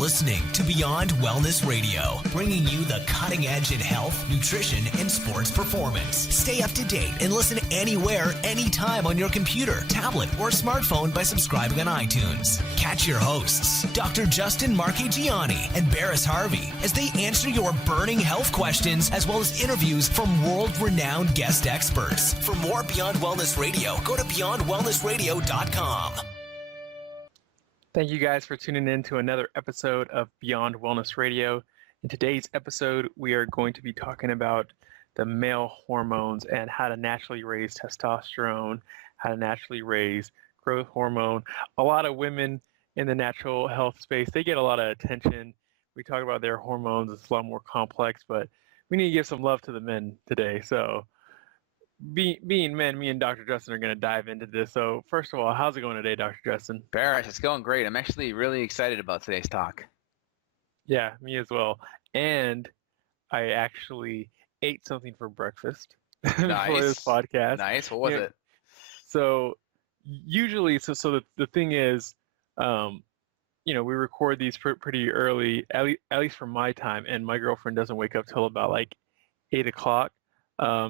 listening to Beyond Wellness Radio, bringing you the cutting edge in health, nutrition, and sports performance. Stay up to date and listen anywhere, anytime on your computer, tablet, or smartphone by subscribing on iTunes. Catch your hosts, Dr. Justin Marchegiani and Barris Harvey, as they answer your burning health questions, as well as interviews from world-renowned guest experts. For more Beyond Wellness Radio, go to beyondwellnessradio.com. Thank you guys for tuning in to another episode of Beyond Wellness Radio. In today's episode, we are going to be talking about the male hormones and how to naturally raise testosterone, how to naturally raise growth hormone. A lot of women in the natural health space, they get a lot of attention. We talk about their hormones. It's a lot more complex, but we need to give some love to the men today. So being men, me and Dr. Justin are going to dive into this. So first of all, how's it going today, Dr. Justin? Barris, it's going great. I'm actually really excited about today's talk. Yeah, me as well. And I actually ate something for breakfast before this podcast. Nice. What was it? So usually, so the thing is, we record these pretty early, at least from my time, and my girlfriend doesn't wake up till about like 8 o'clock.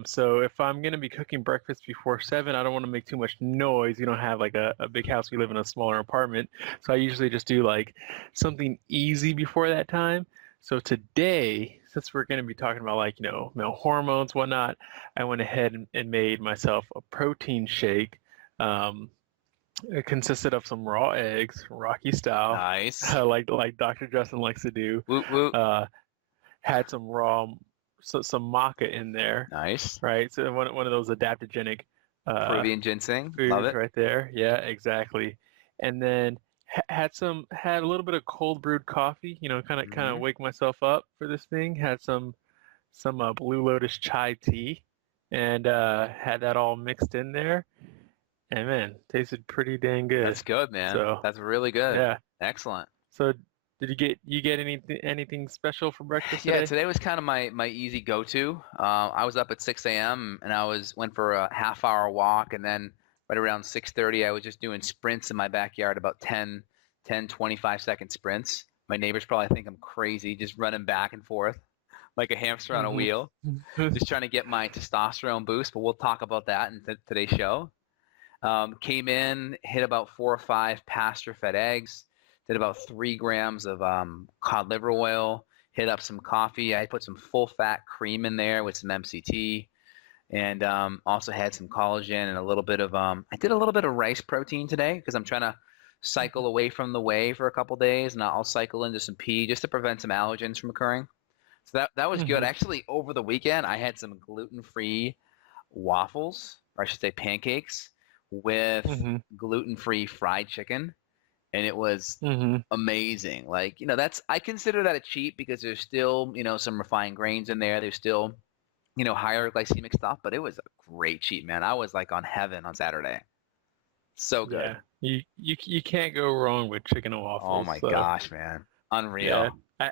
So if I'm going to be cooking breakfast before 7, I don't want to make too much noise. We don't have like a big house. We live in a smaller apartment. So I usually just do like something easy before that time. So today, since we're going to be talking about like, male hormones, whatnot, I went ahead and made myself a protein shake. It consisted of some raw eggs, Rocky style. Nice. like Dr. Justin likes to do. Whoop, whoop. Had some some maca in there. Nice. Right. So one of those adaptogenic Peruvian ginseng. foods Love it. right there. Yeah, exactly. And then had a little bit of cold brewed coffee, kind of wake myself up for this thing. Had some Blue Lotus chai tea and had that all mixed in there. And man, tasted pretty dang good. That's good, man. So, that's really good. Yeah. Excellent. So did you get anything special for breakfast today? Yeah, today was kind of my easy go-to. I was up at 6 a.m. and went for a half-hour walk, and then right around 6:30, I was just doing sprints in my backyard, about 10, 25-second sprints. My neighbors probably think I'm crazy, just running back and forth like a hamster on a wheel, just trying to get my testosterone boost, but we'll talk about that in today's show. Came in, hit about 4 or 5 pasture-fed eggs, did about 3 grams of cod liver oil, hit up some coffee. I put some full-fat cream in there with some MCT, and also had some collagen and a little bit of I did a little bit of rice protein today because I'm trying to cycle away from the whey for a couple days, and I'll cycle into some pea just to prevent some allergens from occurring. So that was good. Actually, over the weekend, I had some gluten-free waffles, or I should say pancakes, with gluten-free fried chicken. And it was amazing. Like, I consider that a cheat because there's still, some refined grains in there. There's still, higher glycemic stuff, but it was a great cheat, man. I was like on heaven on Saturday. So good. Yeah. You can't go wrong with chicken and waffles. Oh my gosh, man. Unreal. Yeah.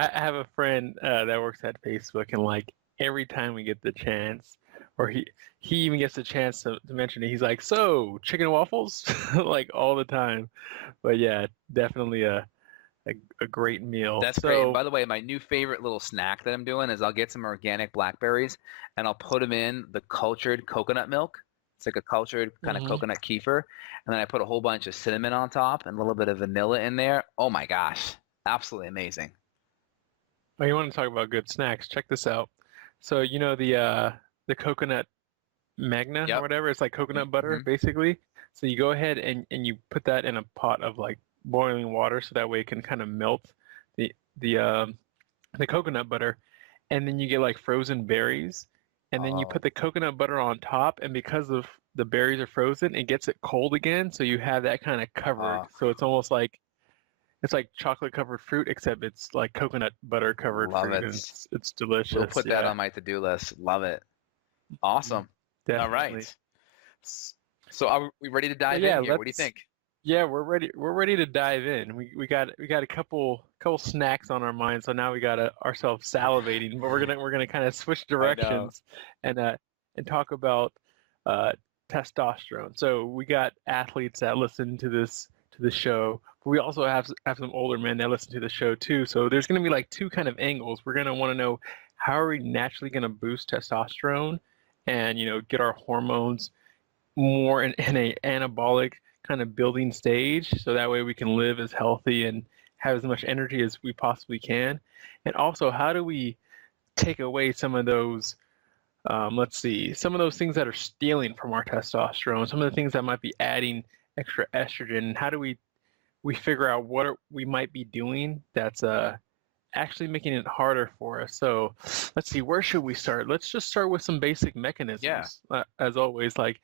I have a friend that works at Facebook, and like every time we get the chance, or he even gets the chance to mention it, he's like, so chicken and waffles? Like all the time. But yeah, definitely a great meal. That's great. And by the way, my new favorite little snack that I'm doing is I'll get some organic blackberries and I'll put them in the cultured coconut milk. It's like a cultured kind of coconut kefir. And then I put a whole bunch of cinnamon on top and a little bit of vanilla in there. Oh my gosh. Absolutely amazing. Oh, you want to talk about good snacks? Check this out. So the coconut magna or whatever, it's like coconut butter basically. So you go ahead and you put that in a pot of like boiling water so that way it can kind of melt the coconut butter, and then you get like frozen berries, and then you put the coconut butter on top, and because of the berries are frozen, it gets it cold again, so you have that kind of covered. So it's almost like it's like chocolate covered fruit, except it's like coconut butter covered fruit. It. And it's delicious. We'll put that on my to-do list. Love it. Awesome. Definitely. All right. So are we ready to dive in here? What do you think? Yeah, we're ready. We're ready to dive in. We got a couple snacks on our mind, so now we got ourselves salivating. But we're gonna kind of switch directions and talk about testosterone. So we got athletes that listen to this to the show, but we also have some older men that listen to the show too. So there's going to be like two kind of angles. We're going to want to know how are we naturally going to boost testosterone and get our hormones more in a anabolic kind of building stage, so that way we can live as healthy and have as much energy as we possibly can. And also, how do we take away some of those, let's see, some of those things that are stealing from our testosterone, some of the things that might be adding extra estrogen, and how do we figure out what we might be doing that's actually making it harder for us. So let's see, where should we start? Let's just start with some basic mechanisms, as always, like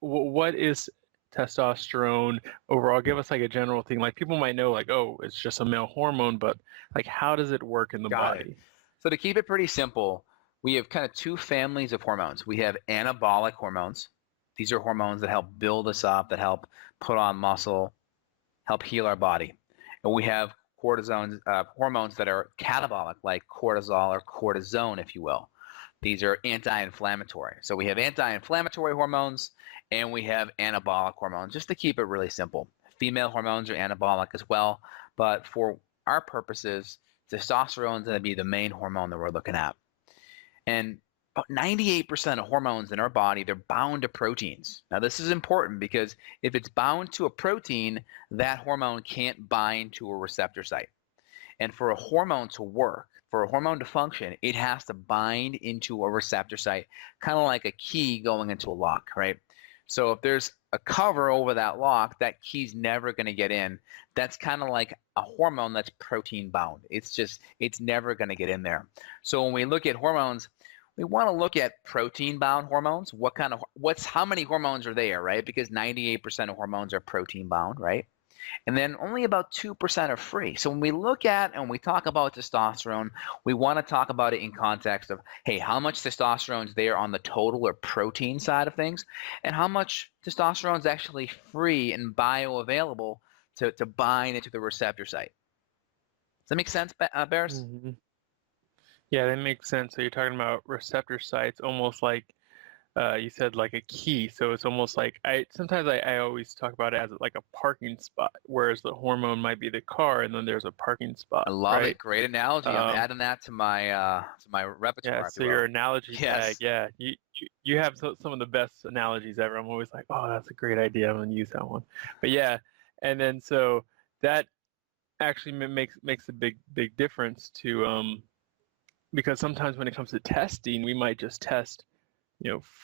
what is testosterone overall? Give us like a general thing. Like people might know like, oh, it's just a male hormone, but like how does it work in the body? So to keep it pretty simple, we have kind of two families of hormones. We have anabolic hormones. These are hormones that help build us up, that help put on muscle, help heal our body. And we have hormones that are catabolic, like cortisol or cortisone, if you will. These are anti-inflammatory. So we have anti-inflammatory hormones and we have anabolic hormones, just to keep it really simple. Female hormones are anabolic as well, but for our purposes, testosterone is going to be the main hormone that we're looking at. And about 98% of hormones in our body, they're bound to proteins. Now, this is important because if it's bound to a protein, that hormone can't bind to a receptor site. And for a hormone to work, for a hormone to function, it has to bind into a receptor site, kind of like a key going into a lock, right? So if there's a cover over that lock, that key's never going to get in. That's kind of like a hormone that's protein bound. It's never going to get in there. So when we look at hormones, we want to look at protein bound hormones. How many hormones are there, right? Because 98% of hormones are protein bound, right? And then only about 2% are free. So when we look at and we talk about testosterone, we want to talk about it in context of, hey, how much testosterone is there on the total or protein side of things, and how much testosterone is actually free and bioavailable to bind into the receptor site. Does that make sense, Barris? Mm-hmm. Yeah, that makes sense. So you're talking about receptor sites, almost like you said, like a key. So it's almost like sometimes I always talk about it as like a parking spot, whereas the hormone might be the car, and then there's a parking spot. I love it. Great analogy. I'm adding that to my repertoire. Yeah. So your analogy tag, yeah, you have some of the best analogies ever. I'm always like, oh, that's a great idea. I'm gonna use that one. But yeah, and then so that actually makes a big difference to because sometimes when it comes to testing, we might just test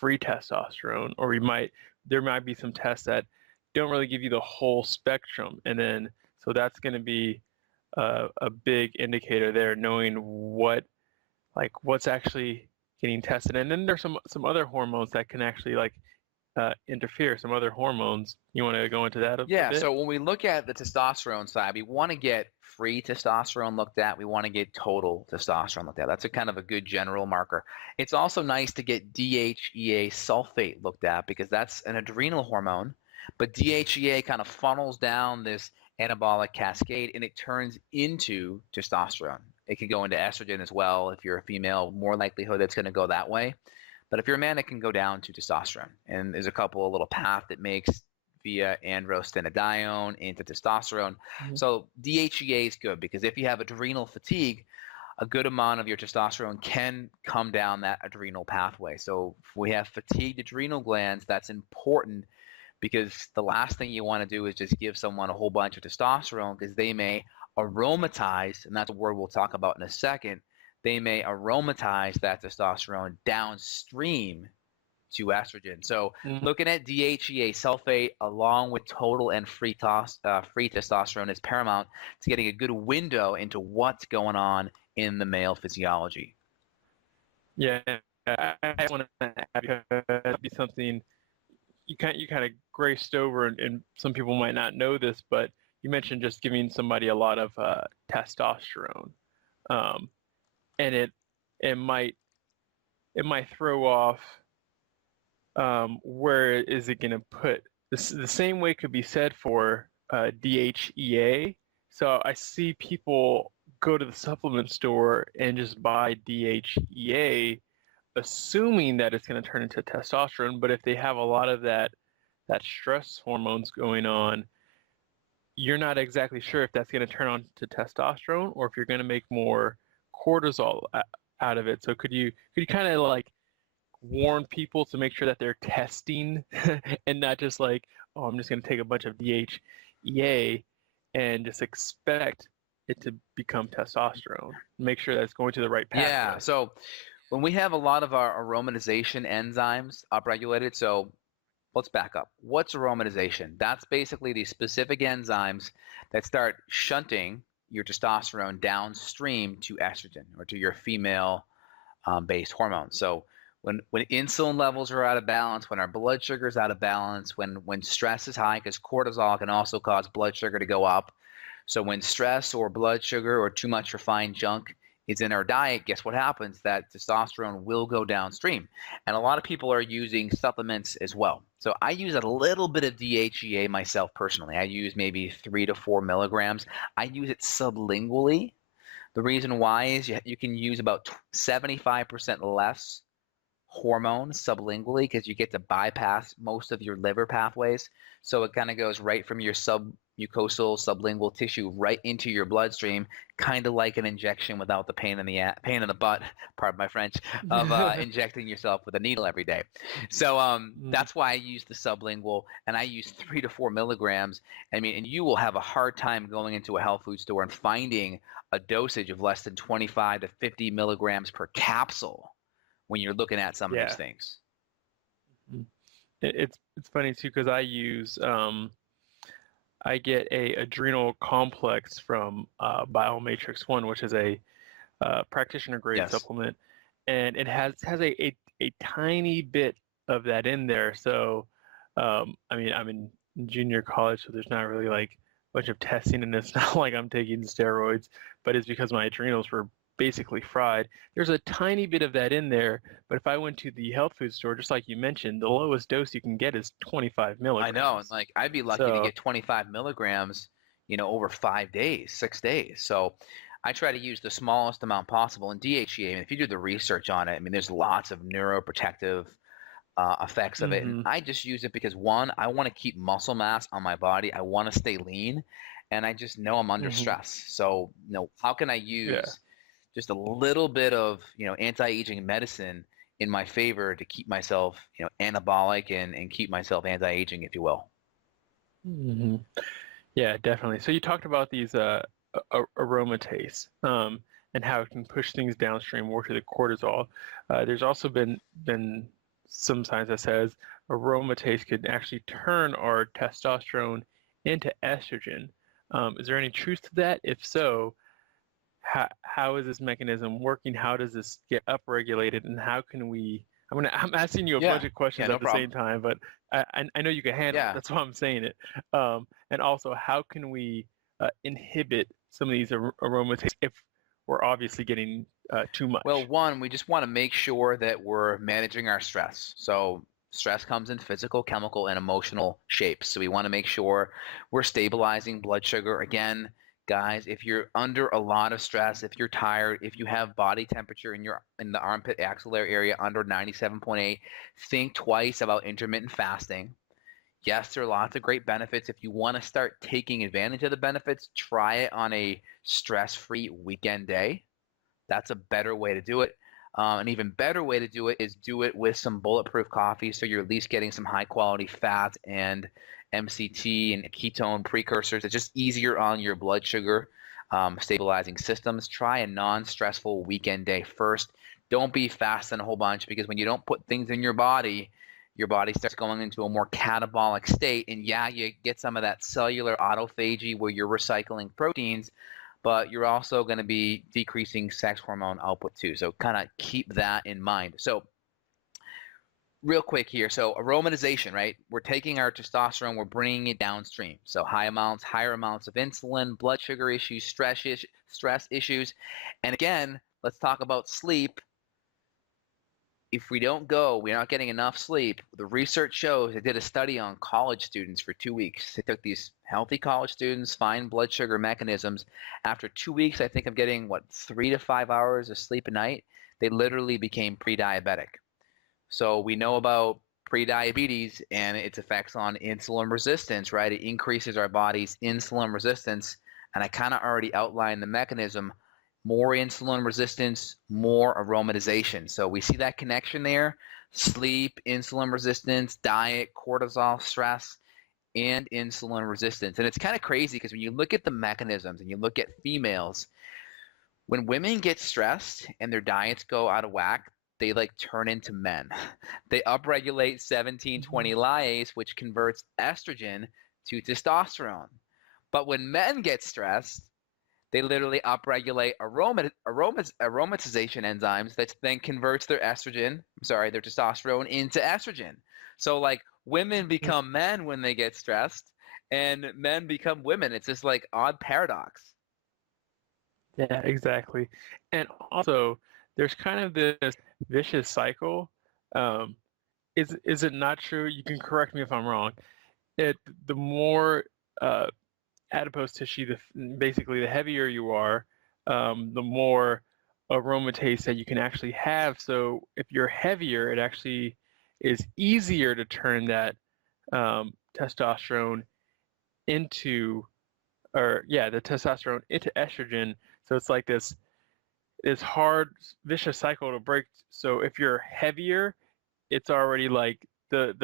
free testosterone, or there might be some tests that don't really give you the whole spectrum, and then so that's going to be a big indicator there, knowing what's actually getting tested. And then there's some other hormones that can actually interfere, some other hormones. You want to go into that a bit? So when we look at the testosterone side, we want to get free testosterone looked at. We want to get total testosterone looked at. That's a kind of a good general marker. It's also nice to get DHEA sulfate looked at because that's an adrenal hormone, but DHEA kind of funnels down this anabolic cascade and it turns into testosterone. It can go into estrogen as well. If you're a female, more likelihood it's going to go that way. But if you're a man, it can go down to testosterone. And there's a little path that makes via androstenedione into testosterone. Mm-hmm. So DHEA is good because if you have adrenal fatigue, a good amount of your testosterone can come down that adrenal pathway. So if we have fatigued adrenal glands, that's important because the last thing you want to do is just give someone a whole bunch of testosterone because they may aromatize, and that's a word we'll talk about in a second. They may aromatize that testosterone downstream to estrogen. So looking at DHEA sulfate along with total and free testosterone is paramount to getting a good window into what's going on in the male physiology. Yeah, I want to add that'd be something you kind of graced over, and some people might not know this, but you mentioned just giving somebody a lot of testosterone, and it might throw off. Where is it going to put this? The same way could be said for DHEA. So I see people go to the supplement store and just buy DHEA, assuming that it's going to turn into testosterone. But if they have a lot of that stress hormones going on, you're not exactly sure if that's going to turn on to testosterone or if you're going to make more cortisol out of it. So could you kind of like warn people to make sure that they're testing and not just like, oh, I'm just going to take a bunch of DHEA and just expect it to become testosterone. Make sure that it's going to the right pathway. Yeah. So when we have a lot of our aromatization enzymes upregulated, so let's back up. What's aromatization? That's basically the specific enzymes that start shunting your testosterone downstream to estrogen or to your female based hormones. So when insulin levels are out of balance, when our blood sugar is out of balance, when stress is high, because cortisol can also cause blood sugar to go up. So when stress or blood sugar or too much refined junk is in our diet, guess what happens? That testosterone will go downstream. And a lot of people are using supplements as well. So I use a little bit of DHEA myself personally. I use maybe 3 to 4 milligrams. I use it sublingually. The reason why is you can use about 75% less hormone sublingually because you get to bypass most of your liver pathways. So it kind of goes right from your submucosal sublingual tissue right into your bloodstream, kind of like an injection without the pain in the butt, pardon my French, of injecting yourself with a needle every day. So that's why I use the sublingual, and I use 3 to 4 milligrams. I mean, and you will have a hard time going into a health food store and finding a dosage of less than 25 to 50 milligrams per capsule when you're looking at some of these things. It's funny too because I get a adrenal complex from Biomatrix One, which is a practitioner grade supplement, and it has a tiny bit of that in there. So I mean, I'm in junior college, so there's not really like a bunch of testing, and it's not like I'm taking steroids, but it's because my adrenals were basically fried. There's a tiny bit of that in there, but if I went to the health food store, just like you mentioned, the lowest dose you can get is 25 milligrams. I know, and like I'd be lucky to get 25 milligrams, over 5 days, 6 days. So I try to use the smallest amount possible. And DHEA, I mean, if you do the research on it, I mean, there's lots of neuroprotective effects of it. And I just use it because one, I want to keep muscle mass on my body. I want to stay lean, and I just know I'm under stress. So, how can I use just a little bit of anti-aging medicine in my favor to keep myself anabolic and keep myself anti-aging, if you will. Yeah, definitely. So you talked about these aromatase and how it can push things downstream more to the cortisol. There's also been some science that says aromatase could actually turn our testosterone into estrogen. Is there any truth to that? If so, how is this mechanism working? How does this get upregulated, and how can we? I'm asking you a bunch of questions at the same time, but I know you can handle it. That's why I'm saying it. And also, how can we inhibit some of these aromatase if we're obviously getting too much? Well, one, we just want to make sure that we're managing our stress. So stress comes in physical, chemical, and emotional shapes. So we want to make sure we're stabilizing blood sugar. Again, guys, if you're under a lot of stress, if you're tired, if you have body temperature in the armpit axillary area under 97.8, think twice about intermittent fasting. Yes, there are lots of great benefits. If you want to start taking advantage of the benefits, try it on a stress-free weekend day. That's a better way to do it. An even better way to do it is do it with some bulletproof coffee, so you're at least getting some high-quality fat and MCT and ketone precursors. It's just easier on your blood sugar stabilizing systems. Try a non-stressful weekend day first. Don't be fasting a whole bunch, because when you don't put things in your body starts going into a more catabolic state. And yeah, you get some of that cellular autophagy where you're recycling proteins, but you're also going to be decreasing sex hormone output too. So kind of keep that in mind. So real quick here. So aromatization, right? We're taking our testosterone, we're bringing it downstream. So higher amounts of insulin, blood sugar issues, stress issues. And again, let's talk about sleep. If we're not getting enough sleep. The research shows, they did a study on college students for 2 weeks. They took these healthy college students, fine blood sugar mechanisms. After 2 weeks, I think of getting 3 to 5 hours of sleep a night, they literally became pre-diabetic. So we know about pre-diabetes and its effects on insulin resistance, right? It increases our body's insulin resistance. And I kind of already outlined the mechanism. More insulin resistance, more aromatization. So we see that connection there. Sleep, insulin resistance, diet, cortisol, stress, and insulin resistance. And it's kind of crazy because when you look at the mechanisms and you look at females, when women get stressed and their diets go out of whack, they like turn into men. They upregulate 1720 lyase, which converts estrogen to testosterone. But when men get stressed, they literally upregulate aromatization enzymes that then converts their testosterone into estrogen. So like women become men when they get stressed and men become women. It's this like odd paradox. Yeah, exactly. And also, there's kind of this vicious cycle. Um, is it not true? You can correct me if I'm wrong. The more adipose tissue, basically the heavier you are, the more aromatase that you can actually have. So if you're heavier, it actually is easier to turn that testosterone into, the testosterone into estrogen. So it's like this hard vicious cycle to break. So if you're heavier, it's already like the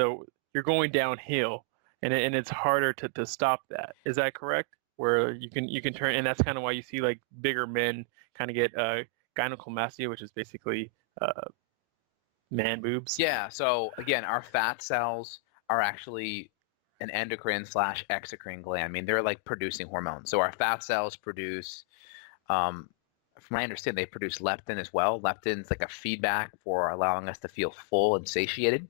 you're going downhill, and it's harder to stop that. Is that correct? Where you can turn, and that's kind of why you see like bigger men kind of get gynecomastia, which is basically man boobs. Yeah. So again, our fat cells are actually an endocrine / exocrine gland. I mean, they're like producing hormones. So our fat cells produce, from what I understand, they produce leptin as well. Leptin's like a feedback for allowing us to feel full and satiated.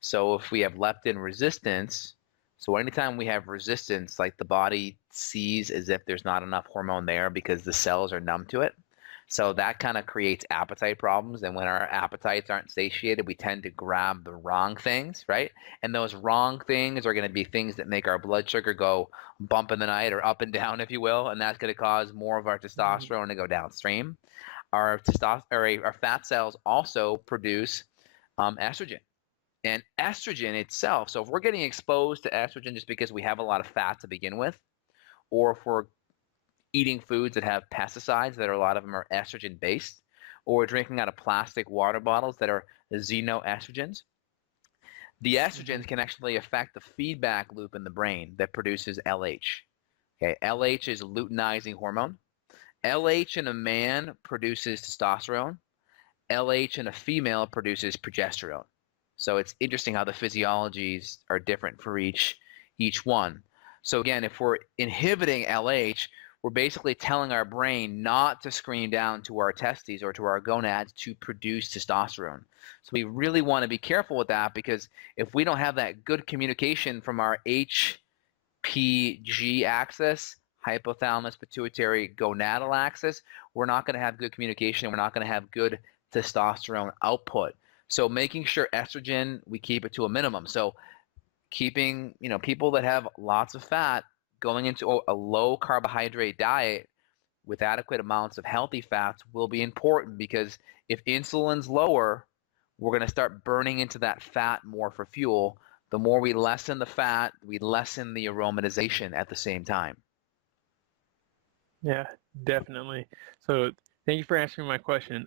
So if we have leptin resistance, so anytime we have resistance, like the body sees as if there's not enough hormone there because the cells are numb to it. So that kind of creates appetite problems. And when our appetites aren't satiated, we tend to grab the wrong things, right? And those wrong things are going to be things that make our blood sugar go bump in the night or up and down, if you will. And that's going to cause more of our testosterone to go downstream. Our fat cells also produce estrogen. And estrogen itself, so if we're getting exposed to estrogen just because we have a lot of fat to begin with, or if we're eating foods that have pesticides, that a lot of them are estrogen based, or drinking out of plastic water bottles that are xenoestrogens, the estrogens can actually affect the feedback loop in the brain that produces LH. Okay, LH is a luteinizing hormone. LH in a man produces testosterone. LH in a female produces progesterone. So it's interesting how the physiologies are different for each one. So again, if we're inhibiting LH, we're basically telling our brain not to scream down to our testes or to our gonads to produce testosterone. So we really want to be careful with that, because if we don't have that good communication from our HPG axis, hypothalamus pituitary gonadal axis, we're not going to have good communication, and we're not going to have good testosterone output. So making sure estrogen, we keep it to a minimum. So keeping, people that have lots of fat, going into a low carbohydrate diet with adequate amounts of healthy fats will be important, because if insulin's lower, we're going to start burning into that fat more for fuel. The more we lessen the fat, we lessen the aromatization at the same time. Yeah, definitely. So thank you for answering my question.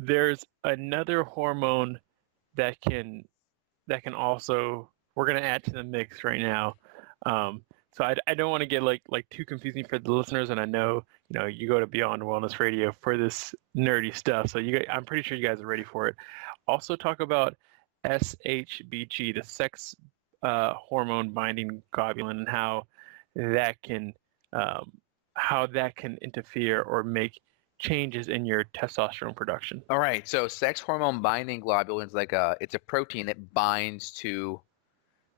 There's another hormone that can also, we're going to add to the mix right now. So I don't want to get like too confusing for the listeners, and I know you go to Beyond Wellness Radio for this nerdy stuff, so I'm pretty sure you guys are ready for it. Also talk about SHBG, the sex hormone binding globulin, and how that can interfere or make changes in your testosterone production. All right, so sex hormone binding globulin is like it's a protein that binds to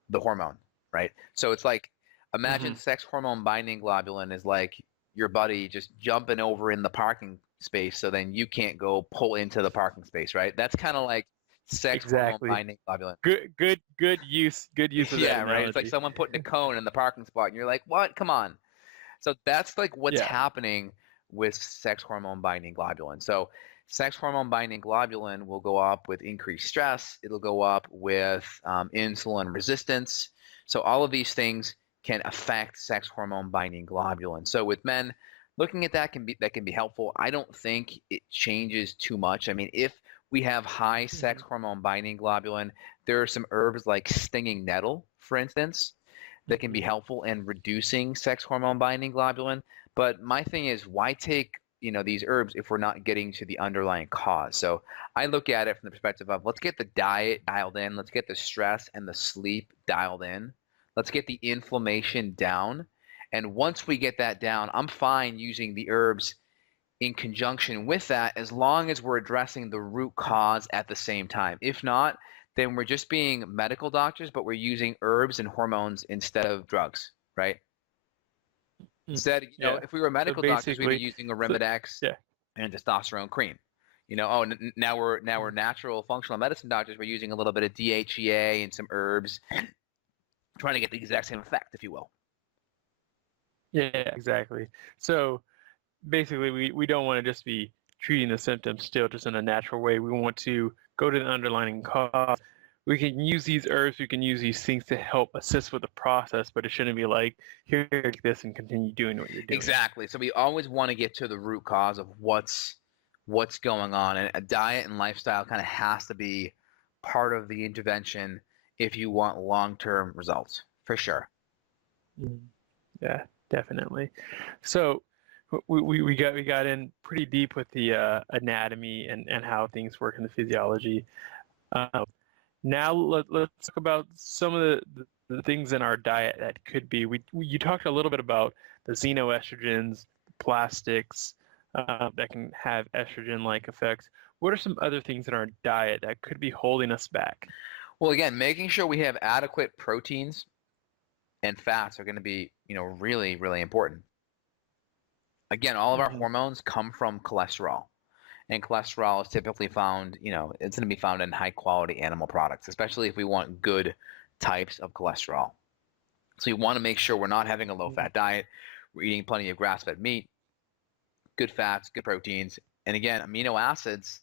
the hormone, right? So it's like, imagine sex hormone binding globulin is like your buddy just jumping over in the parking space, so then you can't go pull into the parking space, right? That's kind of like sex hormone binding globulin. Good use of that analogy. Right. It's like someone putting a cone in the parking spot, and you're like, what? Come on. So that's like what's happening with sex hormone binding globulin. So sex hormone binding globulin will go up with increased stress. It'll go up with insulin resistance. So all of these things can affect sex hormone binding globulin. So with men, looking at that can be helpful. I don't think it changes too much. I mean, if we have high sex hormone binding globulin, there are some herbs like stinging nettle, for instance, that can be helpful in reducing sex hormone binding globulin. But my thing is, why take these herbs if we're not getting to the underlying cause? So I look at it from the perspective of, let's get the diet dialed in, let's get the stress and the sleep dialed in, let's get the inflammation down. And once we get that down, I'm fine using the herbs in conjunction with that, as long as we're addressing the root cause at the same time. If not, then we're just being medical doctors, but we're using herbs and hormones instead of drugs, right? Instead, if we were medical doctors, we'd be using Arimidex and testosterone cream. Now we're natural functional medicine doctors. We're using a little bit of DHEA and some herbs, trying to get the exact same effect, if you will. Yeah, exactly. So basically, we don't want to just be treating the symptoms still just in a natural way. We want to go to the underlying cause. We can use these herbs, we can use these things to help assist with the process, but it shouldn't be like, here, take this and continue doing what you're doing. Exactly. So we always want to get to the root cause of what's going on. And a diet and lifestyle kind of has to be part of the intervention if you want long-term results, for sure. Yeah, definitely. So we got in pretty deep with the anatomy and how things work in the physiology. Now let's talk about some of the things in our diet that could be. You talked a little bit about the xenoestrogens, plastics that can have estrogen-like effects. What are some other things in our diet that could be holding us back? Well, again, making sure we have adequate proteins and fats are going to be, really, really important. Again, all of our hormones come from cholesterol. And cholesterol is typically found, it's going to be found in high quality animal products, especially if we want good types of cholesterol. So you want to make sure we're not having a low fat diet. We're eating plenty of grass fed meat, good fats, good proteins. And again, amino acids,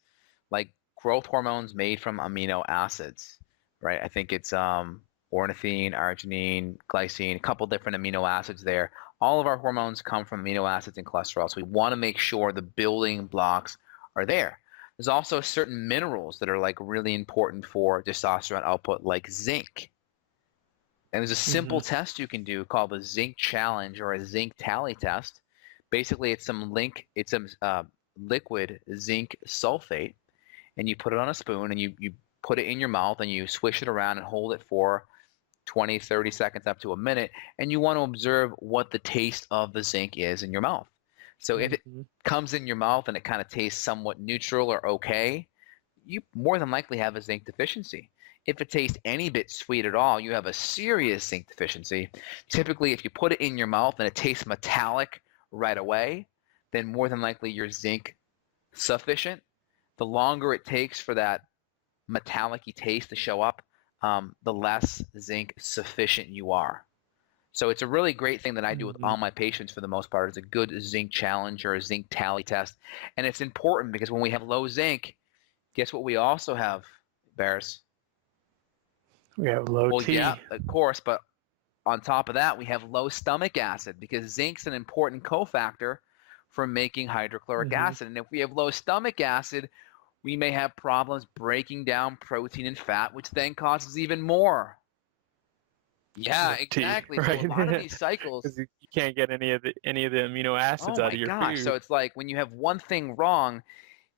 like growth hormones made from amino acids, right? I think it's ornithine, arginine, glycine, a couple different amino acids there. All of our hormones come from amino acids and cholesterol. So we want to make sure the building blocks are there. There's also certain minerals that are like really important for testosterone output, like zinc. And there's a simple test you can do called the zinc challenge or a zinc tally test. Basically, it's some liquid zinc sulfate, and you put it on a spoon and you put it in your mouth and you swish it around and hold it for 20, 30 seconds up to a minute, and you want to observe what the taste of the zinc is in your mouth. So if it comes in your mouth and it kind of tastes somewhat neutral or okay, you more than likely have a zinc deficiency. If it tastes any bit sweet at all, you have a serious zinc deficiency. Typically, if you put it in your mouth and it tastes metallic right away, then more than likely you're zinc sufficient. The longer it takes for that metallic-y taste to show up, the less zinc sufficient you are. So it's a really great thing that I do with all my patients for the most part. It's a good zinc challenge or a zinc tally test. And it's important because when we have low zinc, guess what we also have, Bears? We have low T. Yeah, of course. But on top of that, we have low stomach acid because zinc's an important cofactor for making hydrochloric acid. And if we have low stomach acid, we may have problems breaking down protein and fat, which then causes even more. Yeah, exactly. Right? So a lot of these cycles, because you can't get any of the amino acids out of your food. So it's like when you have one thing wrong,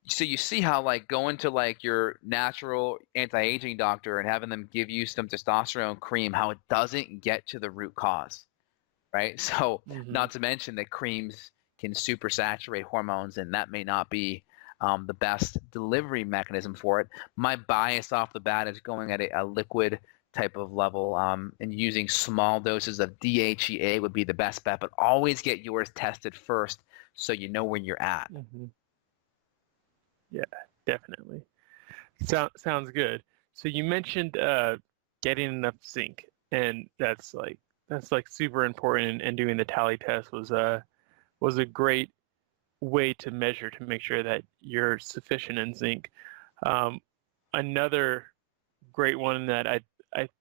so you see how like going to like your natural anti-aging doctor and having them give you some testosterone cream, how it doesn't get to the root cause, right? So not to mention that creams can supersaturate hormones, and that may not be the best delivery mechanism for it. My bias off the bat is going at a liquid type of level, and using small doses of DHEA would be the best bet, but always get yours tested first so you know where you're at. Yeah, definitely. Sounds good. So you mentioned getting enough zinc, and that's like super important, and doing the tally test was a great way to measure to make sure that you're sufficient in zinc. Another great one that I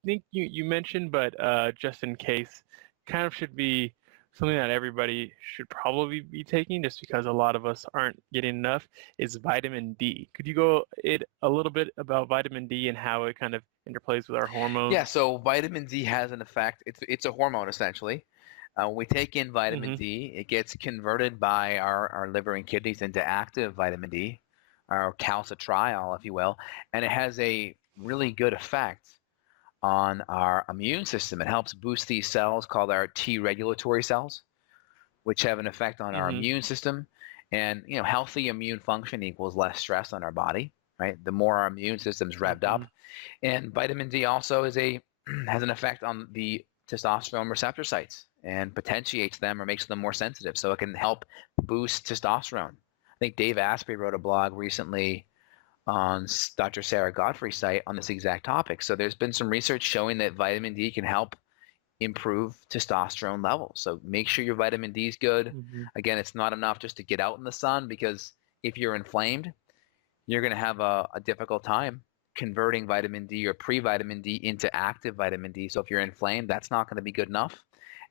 think you mentioned, but just in case, kind of should be something that everybody should probably be taking, just because a lot of us aren't getting enough, is vitamin D. Could you go a little bit about vitamin D and how it kind of interplays with our hormones? Yeah, so vitamin D has an effect. It's a hormone essentially. When we take in vitamin Mm-hmm. D, it gets converted by our liver and kidneys into active vitamin D, or calcitriol, if you will, and it has a really good effect on our immune system. It helps boost these cells called our T regulatory cells, which have an effect on our Mm-hmm. immune system. And healthy immune function equals less stress on our body, right? The more our immune system's revved Mm-hmm. up. And vitamin D also has an effect on the testosterone receptor sites and potentiates them or makes them more sensitive. So it can help boost testosterone. I think Dave Asprey wrote a blog recently on Dr. Sarah Godfrey's site on this exact topic. So there's been some research showing that vitamin D can help improve testosterone levels. So make sure your vitamin D is good. Mm-hmm. Again, it's not enough just to get out in the sun, because if you're inflamed, you're going to have a difficult time converting vitamin D or pre-vitamin D into active vitamin D. So if you're inflamed, that's not going to be good enough.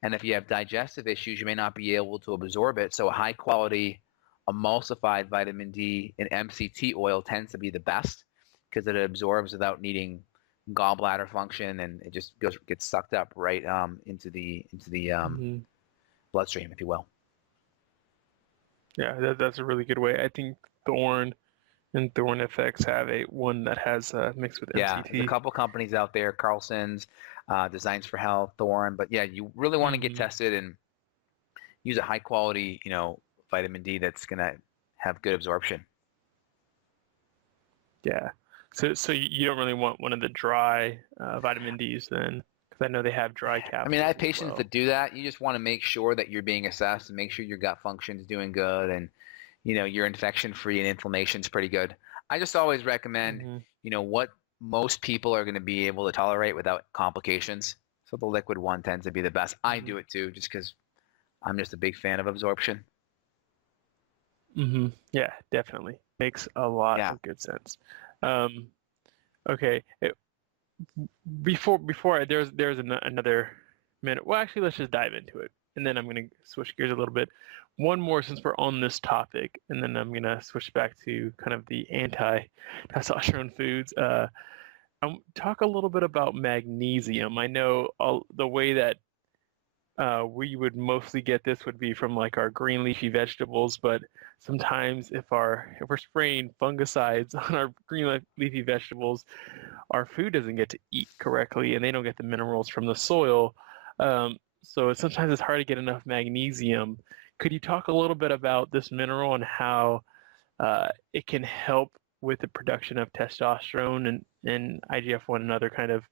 And if you have digestive issues, you may not be able to absorb it. So a high quality emulsified vitamin D in MCT oil tends to be the best, because it absorbs without needing gallbladder function, and it just gets sucked up right into the Mm-hmm. bloodstream, if you will. Yeah, that's a really good way. I think Thorne and Thorne FX have one that has mixed with Yeah, there's a MCT. couple companies out there, Carlson's, Designs for Health, Thorne, but yeah, you really want to get Mm-hmm. tested and use a high quality, vitamin D that's gonna have good absorption. Yeah. So you don't really want one of the dry vitamin Ds then, because I know they have dry I capsules mean, I have as patients well. that do that. You just want to make sure that you're being assessed and make sure your gut function is doing good, and you're infection free and inflammation's pretty good. I just always recommend, Mm-hmm. what most people are going to be able to tolerate without complications. So the liquid one tends to be the best. I Mm-hmm. do it too, just because I'm just a big fan of absorption. Mm-hmm. Yeah, definitely makes a lot Yeah. of good sense. Um, okay. There's another minute. Well, actually, let's just dive into it, and then I'm gonna switch gears a little bit. One more since we're on this topic, and then I'm gonna switch back to kind of the anti-testosterone foods. Talk a little bit about magnesium. I know the way that we would mostly get this would be from like our green leafy vegetables, but sometimes if we're spraying fungicides on our green leafy vegetables, our food doesn't get to eat correctly, and they don't get the minerals from the soil. So sometimes it's hard to get enough magnesium. Could you talk a little bit about this mineral and how it can help with the production of testosterone and IGF-1 and other kind of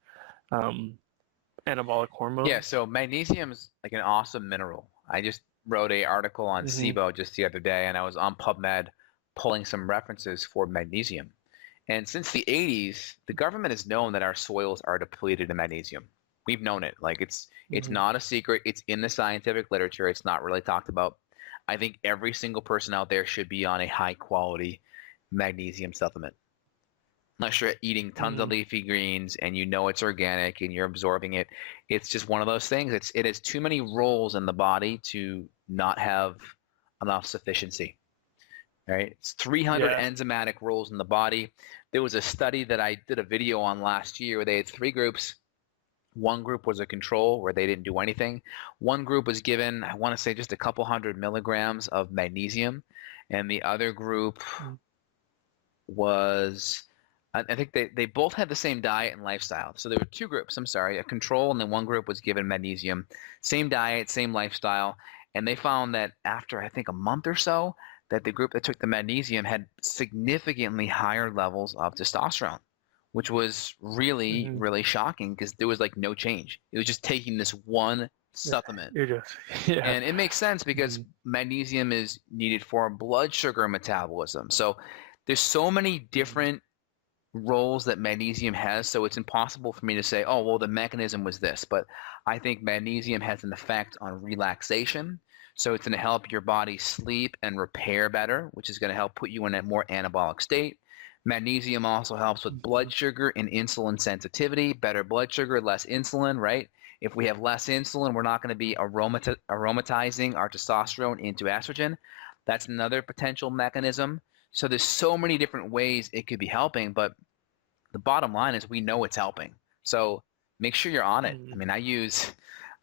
um, anabolic hormones? Yeah, so magnesium is like an awesome mineral. I just wrote an article on Mm-hmm. SIBO just the other day, and I was on PubMed pulling some references for magnesium. And since the 80s, the government has known that our soils are depleted in magnesium. We've known it. Like it's Mm-hmm. not a secret. It's in the scientific literature. It's not really talked about. I think every single person out there should be on a high quality magnesium supplement. Unless you're eating tons of Mm-hmm. leafy greens and it's organic and you're absorbing it. It's just one of those things. It has too many roles in the body to not have enough sufficiency. Right? It's 300 Yeah. enzymatic roles in the body. There was a study that I did a video on last year where they had 3 groups. One group was a control where they didn't do anything. One group was given, I want to say, just a couple hundred milligrams of magnesium, and the other group was, I think they both had the same diet and lifestyle. So there were 2 groups, I'm sorry, a control, and then one group was given magnesium. Same diet, same lifestyle, and they found that after, I think, a month or so, that the group that took the magnesium had significantly higher levels of testosterone, which was really, Mm-hmm. really shocking because there was like no change. It was just taking this one supplement. You're just yeah. And it makes sense because Mm-hmm. magnesium is needed for blood sugar metabolism. So there's so many different roles that magnesium has, so it's impossible for me to say, oh, well, the mechanism was this. But I think magnesium has an effect on relaxation. So it's going to help your body sleep and repair better, which is going to help put you in a more anabolic state. Magnesium also helps with blood sugar and insulin sensitivity. Better blood sugar, less insulin, right? If we have less insulin, we're not going to be aromatizing our testosterone into estrogen. That's another potential mechanism. So there's so many different ways it could be helping, but the bottom line is we know it's helping. So make sure you're on it. I mean, I use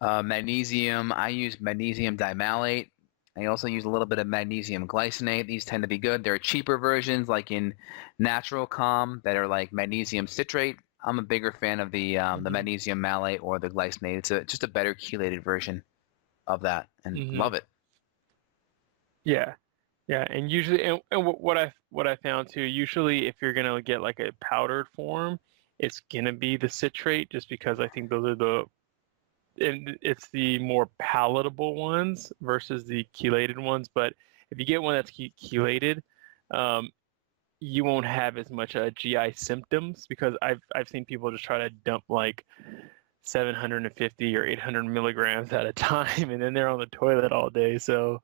magnesium. I use magnesium dimalate. I also use a little bit of magnesium glycinate. These tend to be good. There are cheaper versions like in Natural Calm that are like magnesium citrate. I'm a bigger fan of the magnesium malate or the glycinate. It's just a better chelated version of that, and love it. Yeah, yeah, and usually, and what I found too, usually if you're gonna get like a powdered form, it's gonna be the citrate, just because I think those are it's the more palatable ones versus the chelated ones. But if you get one that's chelated, you won't have as much GI symptoms, because I've seen people just try to dump like 750 or 800 milligrams at a time, and then they're on the toilet all day. So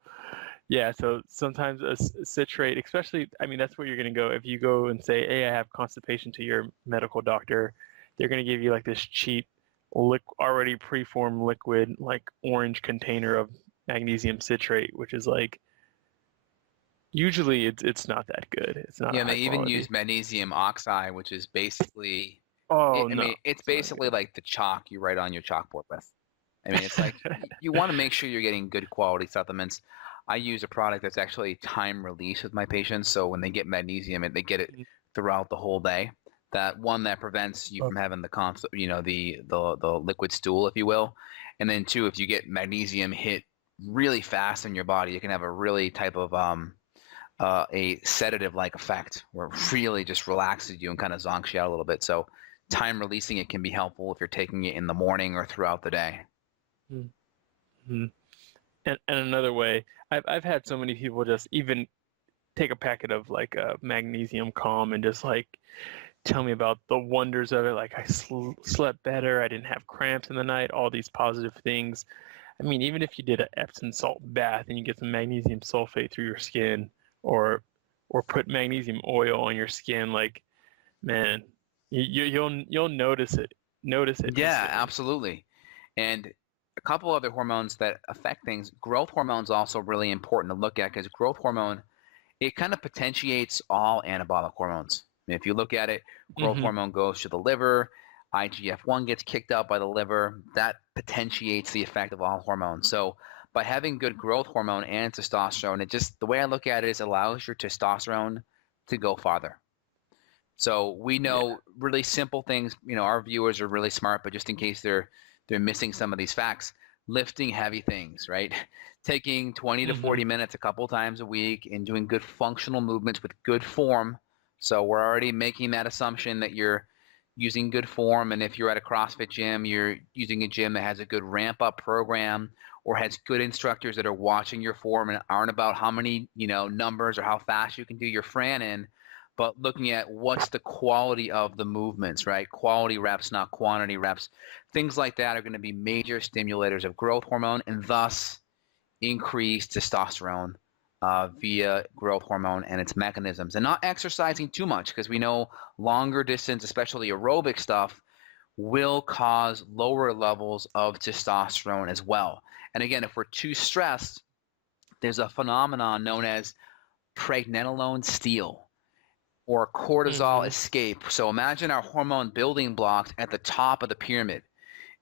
yeah, so sometimes a citrate, especially, I mean, that's where you're going to go. If you go and say, hey, I have constipation to your medical doctor, they're going to give you like this cheap, already preformed liquid, like orange container of magnesium citrate, which is like, usually it's not that good. It's not. Yeah, high they even quality. use magnesium oxide, which is basically, Oh, I no. mean, it's basically like the chalk you write on your chalkboard with. I mean, it's like you want to make sure you're getting good quality supplements. I use a product that's actually time release with my patients, so when they get magnesium, they get it throughout the whole day. That one that prevents you from having the liquid stool, if you will, and then two, if you get magnesium hit really fast in your body, it can have a really type of a sedative-like effect where it really just relaxes you and kind of zonks you out a little bit. So time releasing it can be helpful if you're taking it in the morning or throughout the day. Mm-hmm. And another way, I've had so many people just even take a packet of like magnesium calm and just like tell me about the wonders of it. Like I slept better, I didn't have cramps in the night, all these positive things. I mean, even if you did an Epsom salt bath and you get some magnesium sulfate through your skin, or put magnesium oil on your skin, like, man, you'll notice it. Notice it. Yeah, instantly. absolutely. And a couple other hormones that affect things. Growth hormone is also really important to look at, because growth hormone, it kind of potentiates all anabolic hormones. I mean, if you look at it, growth hormone goes to the liver, IGF-1 gets kicked out by the liver. That potentiates the effect of all hormones. So by having good growth hormone and testosterone, it just, the way I look at it is, allows your testosterone to go farther. So we know really simple things. You know, our viewers are really smart, but just in case they're missing some of these facts, lifting heavy things, right? Taking 20 to 40 minutes a couple times a week and doing good functional movements with good form. So we're already making that assumption that you're using good form. And if you're at a CrossFit gym, you're using a gym that has a good ramp up program or has good instructors that are watching your form and aren't about how many, numbers or how fast you can do your Fran in, but looking at what's the quality of the movements, right? Quality reps, not quantity reps. Things like that are going to be major stimulators of growth hormone and thus increase testosterone via growth hormone and its mechanisms. And not exercising too much, because we know longer distance, especially aerobic stuff, will cause lower levels of testosterone as well. And again, if we're too stressed, there's a phenomenon known as pregnenolone steal, or cortisol escape. So imagine our hormone building blocks at the top of the pyramid.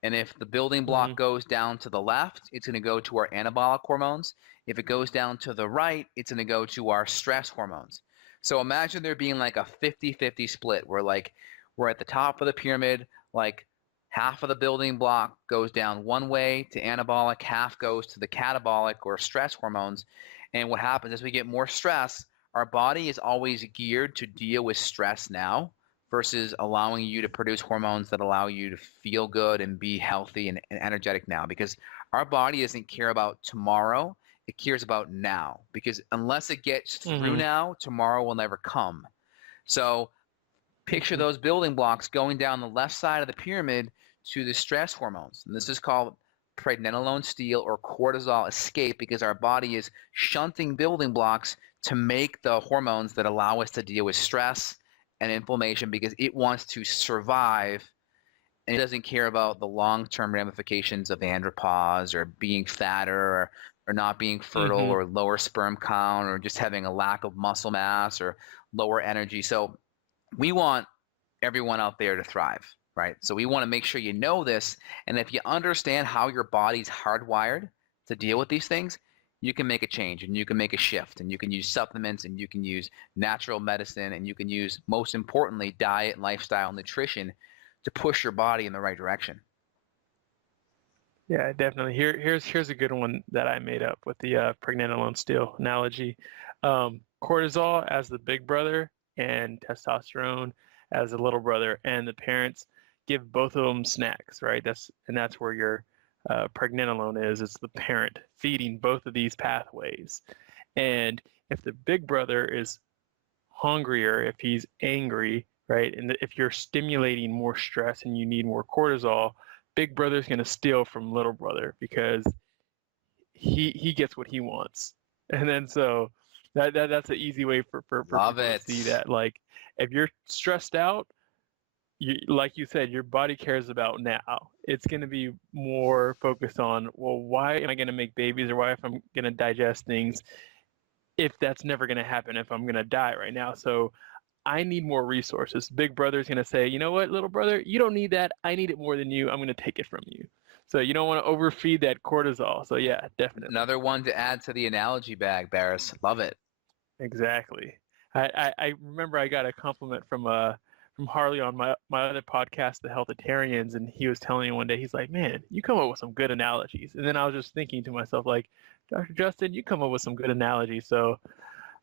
And if the building block goes down to the left, it's going to go to our anabolic hormones. If it goes down to the right, it's going to go to our stress hormones. So imagine there being like a 50-50 split where like we're at the top of the pyramid, like half of the building block goes down one way to anabolic, half goes to the catabolic or stress hormones. And what happens is we get more stress. Our body is always geared to deal with stress now versus allowing you to produce hormones that allow you to feel good and be healthy and energetic now, because our body doesn't care about tomorrow. It cares about now, because unless it gets through now, tomorrow will never come. So picture those building blocks going down the left side of the pyramid to the stress hormones. And this is called pregnenolone steal or cortisol escape because our body is shunting building blocks to make the hormones that allow us to deal with stress and inflammation because it wants to survive and it doesn't care about the long-term ramifications of andropause or being fatter or not being fertile Mm-hmm. or lower sperm count or just having a lack of muscle mass or lower energy. So we want everyone out there to thrive, right? So we want to make sure you know this. And if you understand how your body's hardwired to deal with these things, you can make a change and you can make a shift and you can use supplements and you can use natural medicine and you can use, most importantly, diet, lifestyle, nutrition to push your body in the right direction. Yeah, definitely. Here's a good one that I made up with the pregnenolone steal analogy. Cortisol as the big brother and testosterone as the little brother, and the parents give both of them snacks, right? That's where your pregnenolone is. It's the parent feeding both of these pathways. And if the big brother is hungrier, if he's angry, right, and if you're stimulating more stress and you need more cortisol, big brother's going to steal from little brother because he gets what he wants. And then so that's an easy way for Love people it. to see that. Like if you're stressed out, like you said, your body cares about now. It's going to be more focused on, well, why am I going to make babies or why if I'm going to digest things if that's never going to happen if I'm going to die right now. So I need more resources. Big brother's going to say, you know what, little brother, you don't need that. I need it more than you. I'm going to take it from you. So you don't want to overfeed that cortisol. So yeah, definitely. Another one to add to the analogy bag, Barris. Love it. Exactly. I remember I got a compliment from Harley on my other podcast, The Healthitarians, and he was telling me one day, he's like, man, you come up with some good analogies. And then I was just thinking to myself, like, Dr. Justin, you come up with some good analogies. So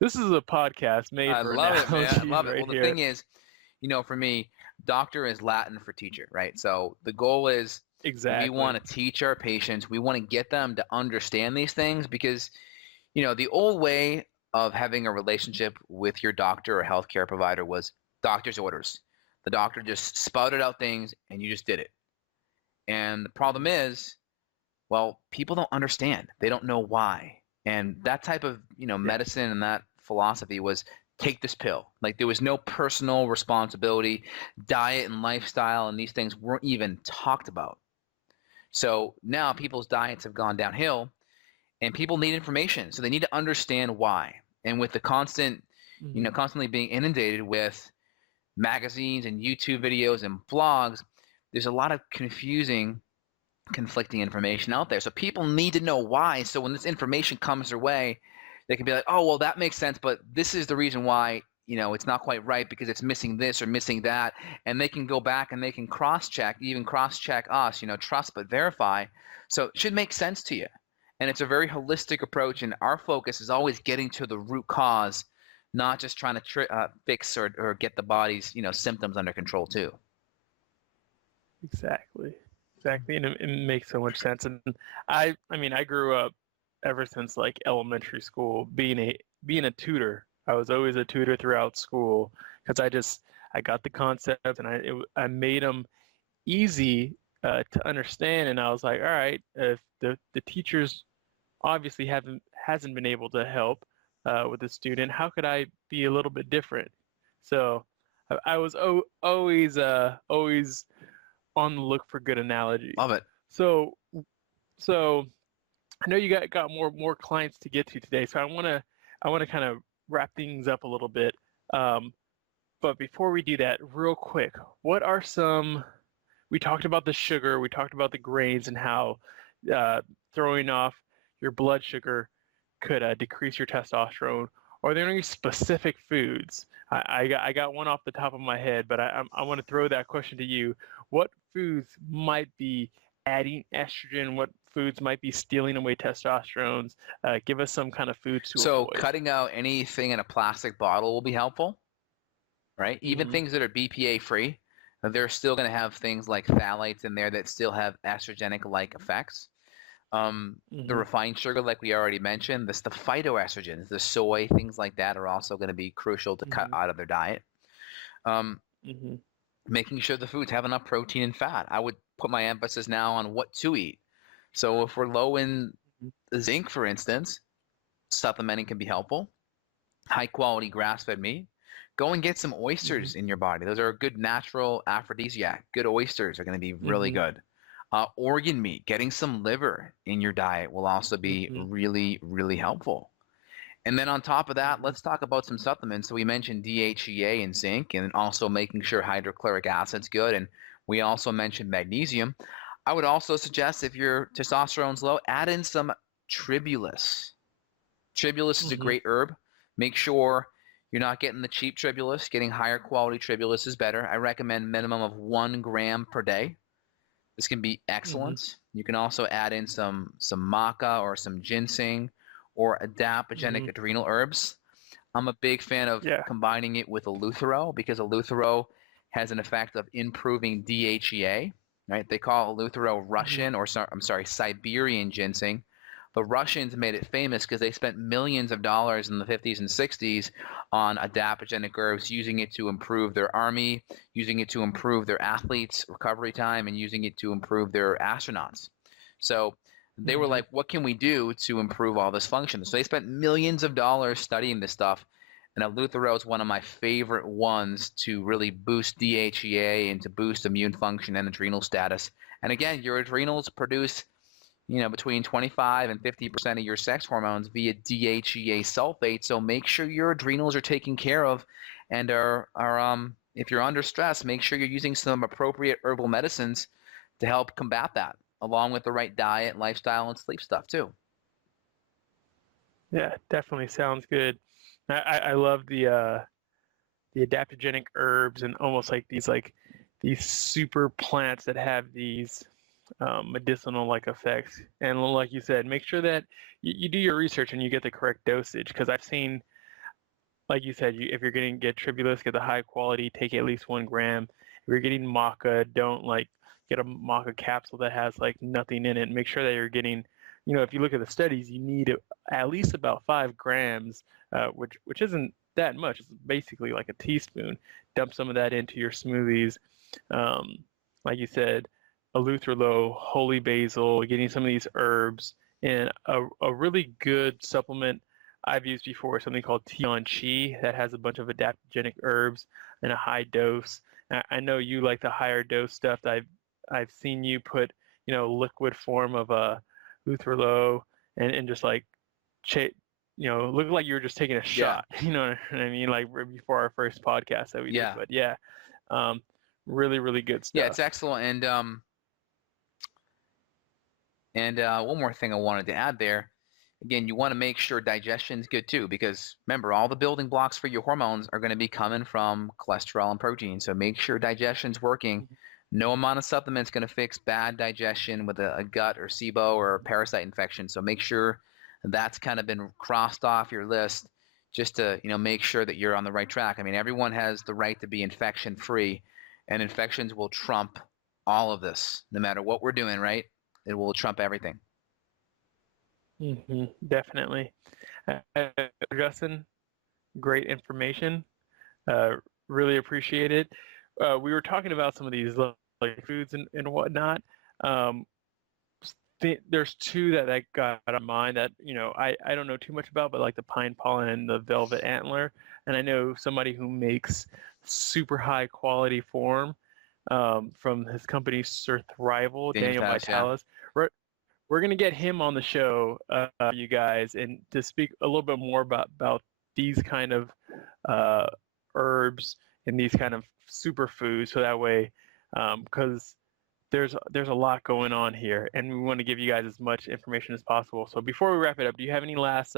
this is a podcast made I for love it, man. I analogies love it. right Well, the here. thing is, for me, doctor is Latin for teacher, right? So the goal is Exactly. we want to teach our patients. We want to get them to understand these things because, the old way of having a relationship with your doctor or healthcare provider was doctor's orders. The doctor just spouted out things and you just did it. And the problem is, well, people don't understand. They don't know why. And that type of, medicine and that philosophy was take this pill. Like there was no personal responsibility. Diet and lifestyle and these things weren't even talked about. So now people's diets have gone downhill and people need information. So they need to understand why. And with the constantly being inundated with magazines and YouTube videos and blogs, there's a lot of conflicting information out there. So people need to know why. So when this information comes their way, they can be like, oh, well, that makes sense, but this is the reason why, it's not quite right because it's missing this or missing that. And they can go back and they can cross-check us, trust but verify. So it should make sense to you. And it's a very holistic approach. And our focus is always getting to the root cause, not just trying to fix or get the body's, symptoms under control too. Exactly. And it makes so much sense. And I mean, I grew up ever since like elementary school being a tutor. I was always a tutor throughout school because I got the concepts and I made them easy to understand. And I was like, all right, if the teachers obviously hasn't been able to help with the student, how could I be a little bit different? So I was always on the look for good analogies. Love it. So I know you got more clients to get to today, so I want to kind of wrap things up a little bit. But before we do that, real quick, what are we talked about the sugar, we talked about the grains and how throwing off your blood sugar could decrease your testosterone. Are there any specific foods? I got one off the top of my head, but I want to throw that question to you. What foods might be adding estrogen? What foods might be stealing away testosterone? Give us some kind of foods to avoid. So cutting out anything in a plastic bottle will be helpful, right? Even things that are BPA free, they're still going to have things like phthalates in there that still have estrogenic-like effects. The refined sugar, like we already mentioned, the phytoestrogens, the soy, things like that are also going to be crucial to cut out of their diet. Making sure the foods have enough protein and fat. I would put my emphasis now on what to eat. So if we're low in zinc, for instance, supplementing can be helpful. High quality grass-fed meat. Go and get some oysters in your body. Those are a good natural aphrodisiac. Good oysters are going to be really good. Organ meat, getting some liver in your diet will also be really, really helpful. And then on top of that, let's talk about some supplements. So we mentioned DHEA and zinc, and also making sure hydrochloric acid's good. And we also mentioned magnesium. I would also suggest if your testosterone's low, add in some tribulus. Tribulus is a great herb. Make sure you're not getting the cheap tribulus. Getting higher quality tribulus is better. I recommend minimum of 1 gram per day. This can be excellent. You can also add in some maca or some ginseng or adaptogenic adrenal herbs. I'm a big fan of combining it with eleuthero because eleuthero has an effect of improving DHEA. Right? They call eleuthero Russian or Siberian ginseng. The Russians made it famous because they spent millions of dollars in the 50s and 60s on adaptogenic herbs, using it to improve their army, using it to improve their athletes' recovery time, and using it to improve their astronauts. So they were like, what can we do to improve all this function? So they spent millions of dollars studying this stuff. And eleuthero is one of my favorite ones to really boost DHEA and to boost immune function and adrenal status. And again, your adrenals produce between 25 and 50% of your sex hormones via DHEA sulfate. So make sure your adrenals are taken care of, and if you're under stress, make sure you're using some appropriate herbal medicines to help combat that, along with the right diet, lifestyle, and sleep stuff too. Yeah, definitely sounds good. I love the adaptogenic herbs and almost like these super plants that have these medicinal like effects. And like you said, make sure that you do your research and you get the correct dosage, because I've seen, like you said, if you're going to get tribulus, get the high quality, take at least 1 gram. If you're getting maca, don't get a maca capsule that has nothing in it. Make sure that you're getting, if you look at the studies, you need at least about 5 grams, which isn't that much. It's basically like a teaspoon. Dump some of that into your smoothies. Like you said, eleuthero, holy basil, getting some of these herbs, and a really good supplement I've used before, something called Tian Chi that has a bunch of adaptogenic herbs in a high dose. I know you like the higher dose stuff. I've seen you put liquid form of eleuthero and just look like you were just taking a shot. You know what I mean? Like before our first podcast that we did. But really, really good stuff. Yeah, it's excellent. And one more thing I wanted to add there. Again, you want to make sure digestion's good too, because remember, all the building blocks for your hormones are going to be coming from cholesterol and protein. So make sure digestion's working. No amount of supplement's going to fix bad digestion with a gut or SIBO or parasite infection. So make sure that's kind of been crossed off your list, just to make sure that you're on the right track. I mean, everyone has the right to be infection-free, and infections will trump all of this, no matter what we're doing, right? It will trump everything. Definitely. Justin, great information. Really appreciate it. We were talking about some of these foods and whatnot. There's two that got on mind that I don't know too much about, but like the pine pollen and the velvet antler. And I know somebody who makes super high quality form from his company Surthrival, Daniel Vitalis. Yeah. We're going to get him on the show, you guys, and to speak a little bit more about these kind of herbs and these kind of superfoods, so that way, because there's a lot going on here, and we want to give you guys as much information as possible. So before we wrap it up, do you have any last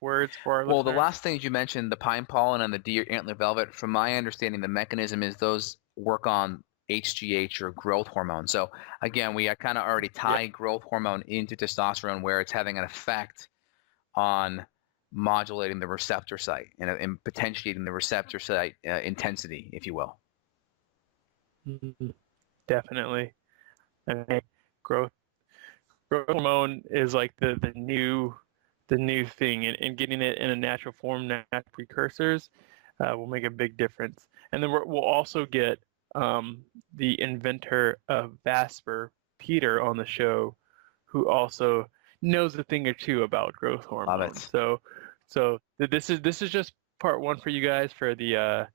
words for our listeners? The last things you mentioned, the pine pollen and the deer antler velvet, from my understanding, the mechanism is those work on HGH or growth hormone. So again, we kind of already tied growth hormone into testosterone, where it's having an effect on modulating the receptor site and potentiating the receptor site intensity, if you will. Definitely. I mean, growth hormone is like the new thing, and getting it in a natural form, natural precursors, will make a big difference. And then we'll also get the inventor of Vasper Peter on the show, who also knows a thing or two about growth Love hormones. it. So this is just part one for you guys for the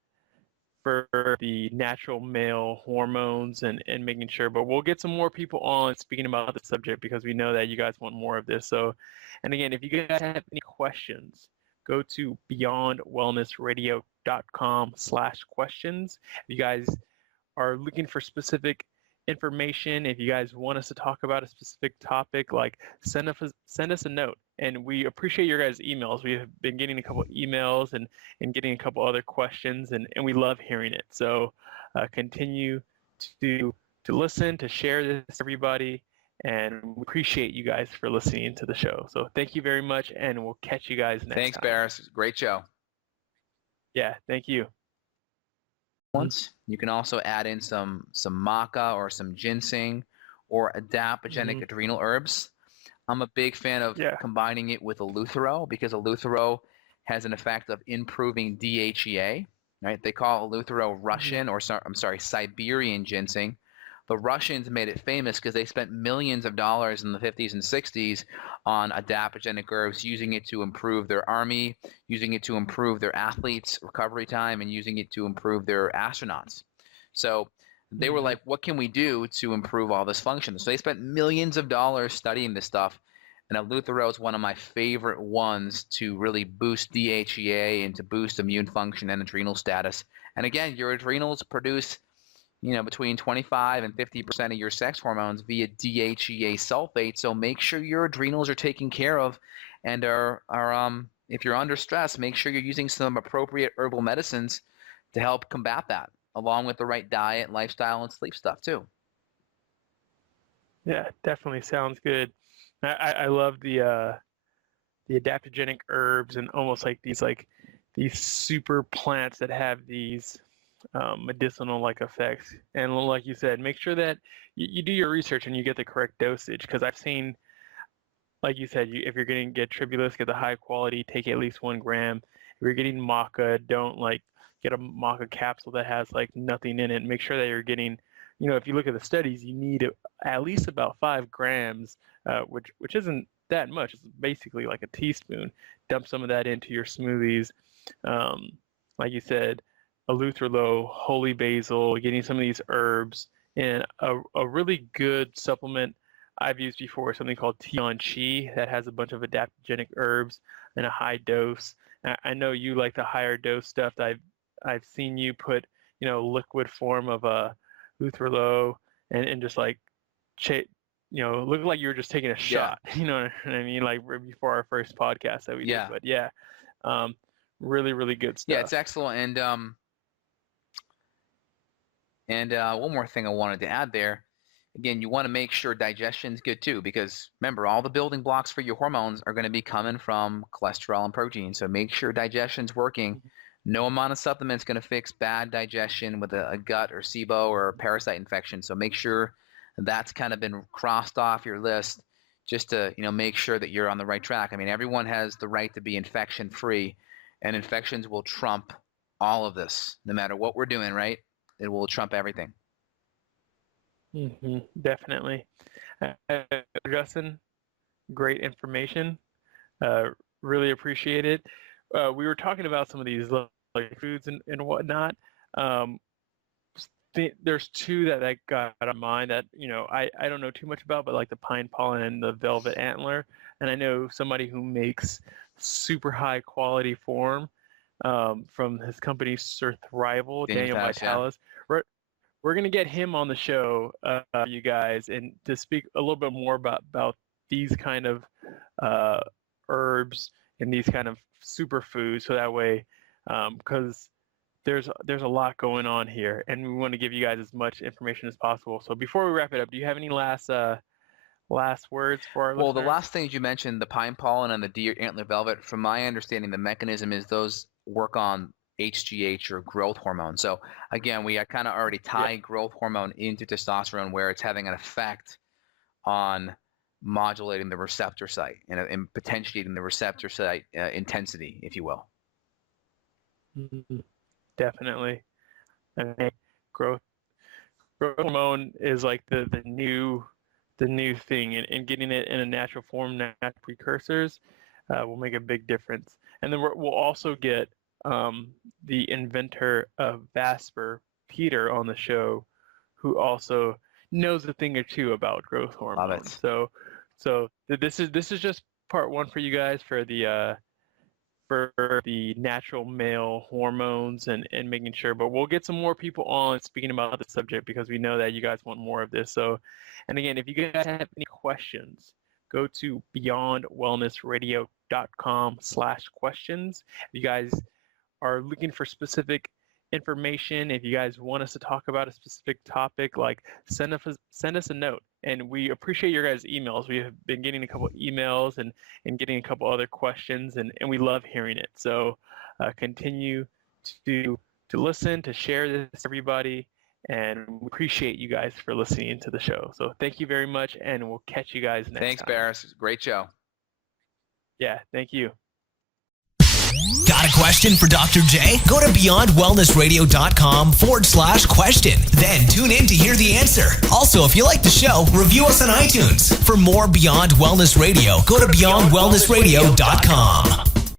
natural male hormones and making sure. But we'll get some more people on speaking about the subject because we know that you guys want more of this. So, and again, if you guys have any questions, go to beyondwellnessradio.com/questions. If you guys are looking for specific information, if you guys want us to talk about a specific topic, like send us a note. And we appreciate your guys' emails. We have been getting a couple emails and getting a couple other questions, and we love hearing it. So continue to listen, to share this to everybody, and we appreciate you guys for listening to the show. So thank you very much, and we'll catch you guys next Thanks, time. Barris. Great show. Yeah, thank you. Once you can also add in some maca or some ginseng or adaptogenic adrenal herbs. I'm a big fan of combining it with eleuthero because eleuthero has an effect of improving DHEA, right? They call eleuthero Russian Siberian ginseng. The Russians made it famous because they spent millions of dollars in the 50s and 60s on adaptogenic herbs, using it to improve their army, using it to improve their athletes' recovery time, and using it to improve their astronauts. So they were like, what can we do to improve all this function? So they spent millions of dollars studying this stuff. And eleuthero is one of my favorite ones to really boost DHEA and to boost immune function and adrenal status. And again, your adrenals produce, between 25 and 50% of your sex hormones via DHEA sulfate. So make sure your adrenals are taken care of, and if you're under stress, make sure you're using some appropriate herbal medicines to help combat that, along with the right diet, lifestyle, and sleep stuff too. Yeah, definitely sounds good. I love the adaptogenic herbs and almost like these super plants that have these medicinal like effects. And like you said, make sure that you do your research and you get the correct dosage, because I've seen, like you said, if you're going to get tribulus, get the high quality, take at least 1 gram. If you're getting maca, don't get a maca capsule that has nothing in it. Make sure that you're getting, if you look at the studies, you need at least about 5 grams, which isn't that much. It's basically like a teaspoon. Dump some of that into your smoothies. Like you said, eleuthero, holy basil, getting some of these herbs, and a really good supplement I've used before is something called Tian Chi that has a bunch of adaptogenic herbs in a high dose. I know you like the higher dose stuff. I've seen you put liquid form of a eleuthero and just look like you were just taking a shot. You know what I mean? Like right before our first podcast that we did. But really, really good stuff. Yeah, it's excellent. And one more thing I wanted to add there. Again, you want to make sure digestion's good too, because remember, all the building blocks for your hormones are going to be coming from cholesterol and protein. So make sure digestion's working. No amount of supplement's going to fix bad digestion with a gut or SIBO or a parasite infection. So make sure that's kind of been crossed off your list, just to make sure that you're on the right track. I mean, everyone has the right to be infection-free, and infections will trump all of this, no matter what we're doing, right? It will trump everything. Definitely. Justin, great information. Really appreciate it. We were talking about some of these foods and whatnot. There's 2 that I got in mind that I don't know too much about, but like the pine pollen and the velvet antler. And I know somebody who makes super high quality form from his company Surthrival, Daniel Vitalis. Yeah. We're going to get him on the show, you guys, and to speak a little bit more about these kind of herbs and these kind of superfoods, so that way, because there's a lot going on here, and we want to give you guys as much information as possible. So before we wrap it up, do you have any last words for our listeners? The last things you mentioned, the pine pollen and the deer antler velvet, from my understanding, the mechanism is those work on HGH, or growth hormone. So again, we kind of already tied growth hormone into testosterone, where it's having an effect on modulating the receptor site and potentiating the receptor site intensity, if you will. Definitely. Growth hormone is like the new the new thing, and getting it in a natural form, natural precursors, will make a big difference. And then we'll also get the inventor of Vasper, Peter, on the show, who also knows a thing or two about growth hormones. Love it. So this is just part one for you guys for the natural male hormones and making sure. But we'll get some more people on speaking about the subject because we know that you guys want more of this. So, and again, if you guys have any questions, go to beyondwellnessradio.com/questions. If you guys are looking for specific information, if you guys want us to talk about a specific topic, like send us a note. And we appreciate your guys' emails. We have been getting a couple emails and getting a couple other questions, and we love hearing it. So continue to listen, to share this to everybody, and we appreciate you guys for listening to the show. So thank you very much, and we'll catch you guys next time. Thanks, Barris. Great show. Yeah, thank you. Got a question for Dr. J? Go to beyondwellnessradio.com/question. Then tune in to hear the answer. Also, if you like the show, review us on iTunes. For more Beyond Wellness Radio, go to beyondwellnessradio.com.